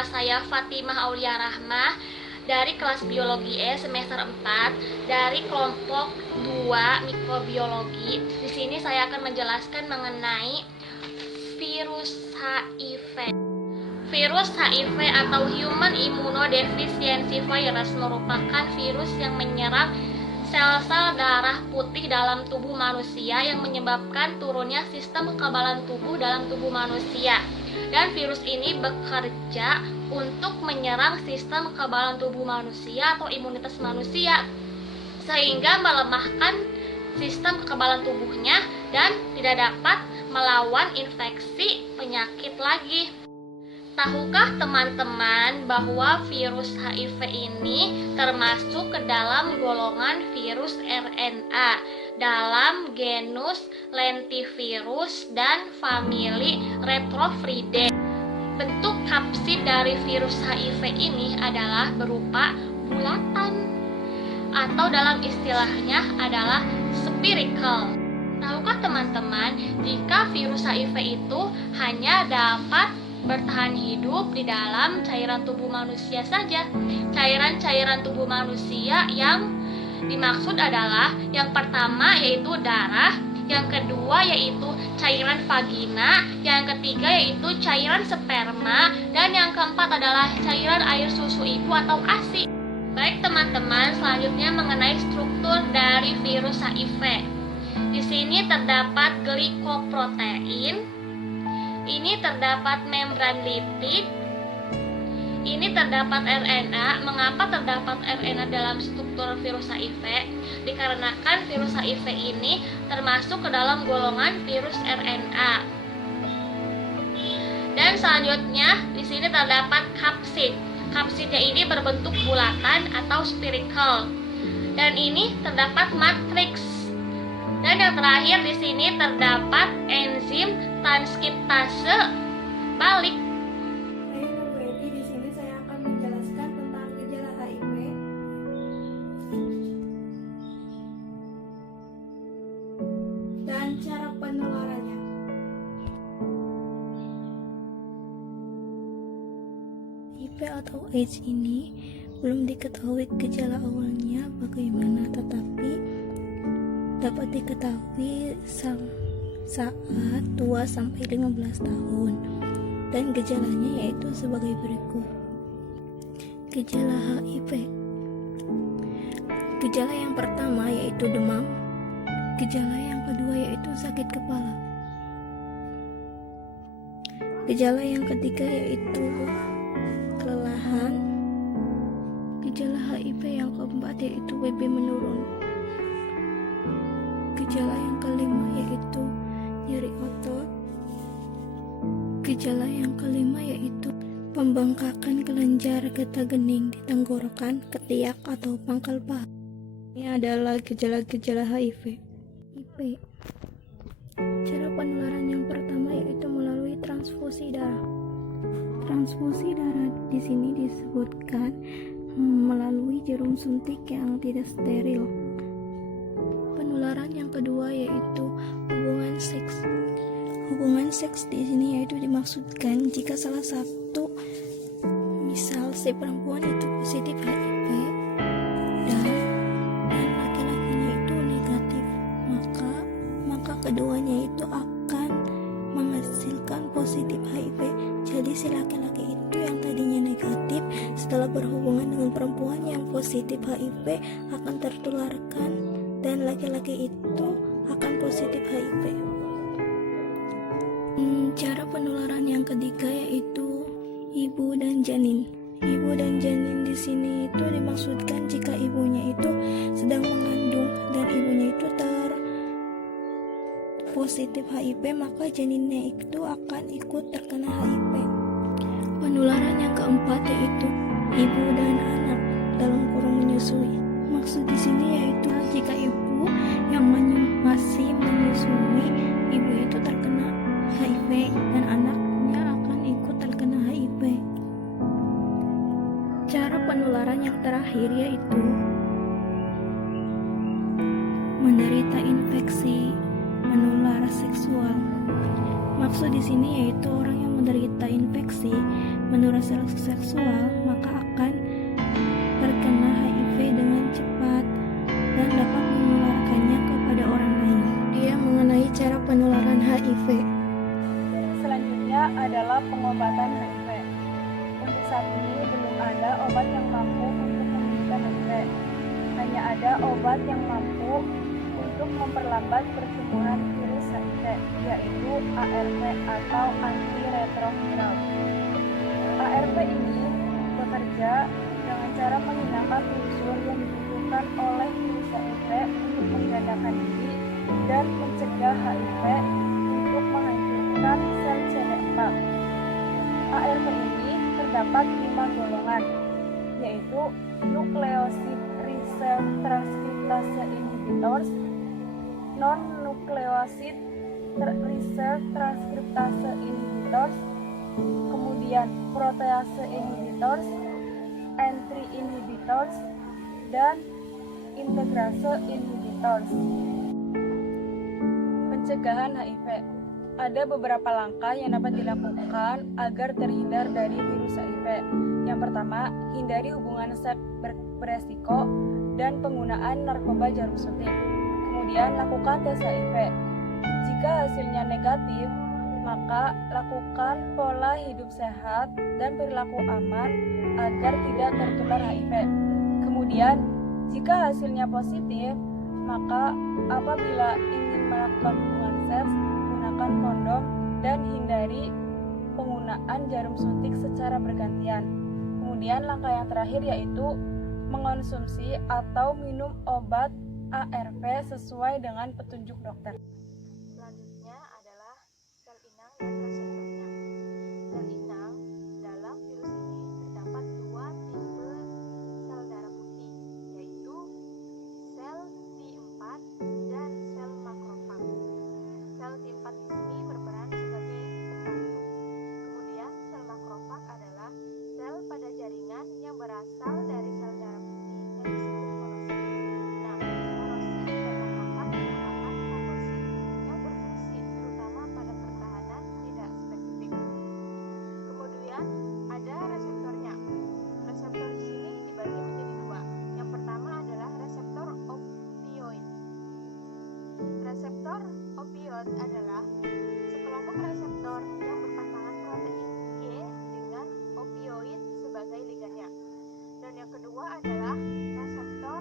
Nama saya Fatimah Aulia Rahmah dari kelas Biologi E semester 4 dari kelompok 2 Mikrobiologi. Di sini saya akan menjelaskan mengenai virus HIV. Virus HIV atau Human Immunodeficiency Virus merupakan virus yang menyerang sel-sel darah putih dalam tubuh manusia yang menyebabkan turunnya sistem kekebalan tubuh dalam tubuh manusia. Dan virus ini bekerja untuk menyerang sistem kekebalan tubuh manusia atau imunitas manusia, sehingga melemahkan sistem kekebalan tubuhnya dan tidak dapat melawan infeksi penyakit lagi. Tahukah teman-teman bahwa virus HIV ini termasuk ke dalam golongan virus RNA dalam genus Lentivirus dan famili Retroviridae. Bentuk kapsid dari virus HIV ini adalah berupa bulatan atau dalam istilahnya adalah spherical. Tahukah teman-teman jika virus HIV itu hanya dapat bertahan hidup di dalam cairan tubuh manusia saja? Cairan-cairan tubuh manusia yang dimaksud adalah yang pertama yaitu darah, yang kedua yaitu cairan vagina, yang ketiga yaitu cairan sperma, dan yang keempat adalah cairan air susu ibu atau ASI. Baik teman-teman, selanjutnya mengenai struktur dari virus HIV. Di sini terdapat glikoprotein. Ini terdapat membran lipid. Ini terdapat RNA. Mengapa terdapat RNA dalam struktur virus HIV? Dikarenakan virus HIV ini termasuk ke dalam golongan virus RNA. Dan selanjutnya di sini terdapat kapsid. Kapsidnya ini berbentuk bulatan atau spherical. Dan ini terdapat matriks. Dan yang terakhir di sini terdapat enzim transkriptase balik. Jadi di sini saya akan menjelaskan tentang gejala HIV dan cara penularannya. HIV atau AIDS ini belum diketahui gejala awalnya bagaimana, tetapi dapat diketahui saat 2-15 tahun, dan gejalanya yaitu sebagai berikut. Gejala HIV. Gejala yang pertama yaitu demam. Gejala yang kedua yaitu sakit kepala. Gejala yang ketiga yaitu kelelahan. Gejala HIV yang keempat yaitu BB menurun. Gejala yang kelima yaitu nyeri otot. Gejala yang kelima yaitu pembengkakan kelenjar getah gening di tenggorokan, ketiak, atau pangkal paha. Ini adalah gejala-gejala HIV. Cara penularan yang pertama yaitu melalui transfusi darah. Transfusi darah di sini disebutkan melalui jarum suntik yang tidak steril. Penularan yang kedua yaitu hubungan seks. Hubungan seks di sini yaitu dimaksudkan jika salah satu, misal si perempuan itu positif HIV dan laki-lakinya itu negatif, maka keduanya itu akan menghasilkan positif HIV. Jadi si laki-laki itu yang tadinya negatif setelah berhubungan dengan perempuan yang positif HIV akan tertularkan, dan laki-laki itu akan positif HIV. Cara penularan yang ketiga yaitu ibu dan janin. Ibu dan janin di sini itu dimaksudkan jika ibunya itu sedang mengandung dan ibunya itu positif HIV, maka janinnya itu akan ikut terkena HIV. Penularan yang keempat yaitu ibu dan anak dalam kurung menyusui. Maksud di sini yaitu jika ibu yang masih menyusui, ibu itu terkena HIV dan anaknya akan ikut terkena HIV. Cara penularan yang terakhir yaitu menderita infeksi menular seksual. Maksud di sini yaitu orang yang menderita infeksi menurut sel seksual maka akan terkena HIV dengan cepat dan dapat menularkannya kepada orang lain. Dia mengenai cara penularan HIV. Selanjutnya adalah pengobatan HIV. Untuk saat ini belum ada obat yang mampu untuk menyembuhkan HIV. Hanya ada obat yang mampu untuk memperlambat pertumbuhan virus HIV, yaitu ARV atau antiretroviral. ARV ini bekerja dengan cara menghilangkan unsur yang dibutuhkan oleh virus HIV untuk menggandakan diri dan mencegah HIV untuk menghancurkan sel CD4. ARV ini terdapat 5 golongan, yaitu nucleoside reserve transcriptase inhibitors, non-nucleoside reserve transcriptase inhibitors, kemudian protease inhibitors, entry inhibitors, dan integrase inhibitors. Pencegahan HIV. Ada beberapa langkah yang dapat dilakukan agar terhindar dari virus HIV. Yang pertama, hindari hubungan seks beresiko dan penggunaan narkoba jarum suntik. Kemudian, lakukan tes HIV. Jika hasilnya negatif, maka lakukan pola hidup sehat dan perilaku aman agar tidak tertular HIV. Kemudian, jika hasilnya positif, maka apabila ingin melakukan hubungan seks, gunakan kondom dan hindari penggunaan jarum suntik secara bergantian. Kemudian langkah yang terakhir yaitu mengonsumsi atau minum obat ARV sesuai dengan petunjuk dokter. Selanjutnya adalah sel inang dan reseptornya. Sel inang dalam virus ini terdapat 2 tipe sel darah putih, yaitu sel T4 dan sel makrofag. Sel T4 di sini berperan sebagai pembantu. Kemudian sel makrofag adalah sel pada jaringan yang berasal dari sel darah putih yang disebut monosit. Nah, monosit dan makrofag merupakan komposit yang berfungsi terutama pada pertahanan tidak spesifik. Kemudian ada reseptornya. Reseptor di sini dibagi menjadi 2. Yang pertama adalah reseptor opioid. Reseptor opioid adalah sekelompok reseptor yang berpasangan protein G dengan opioid sebagai ligannya. Dan yang kedua adalah reseptor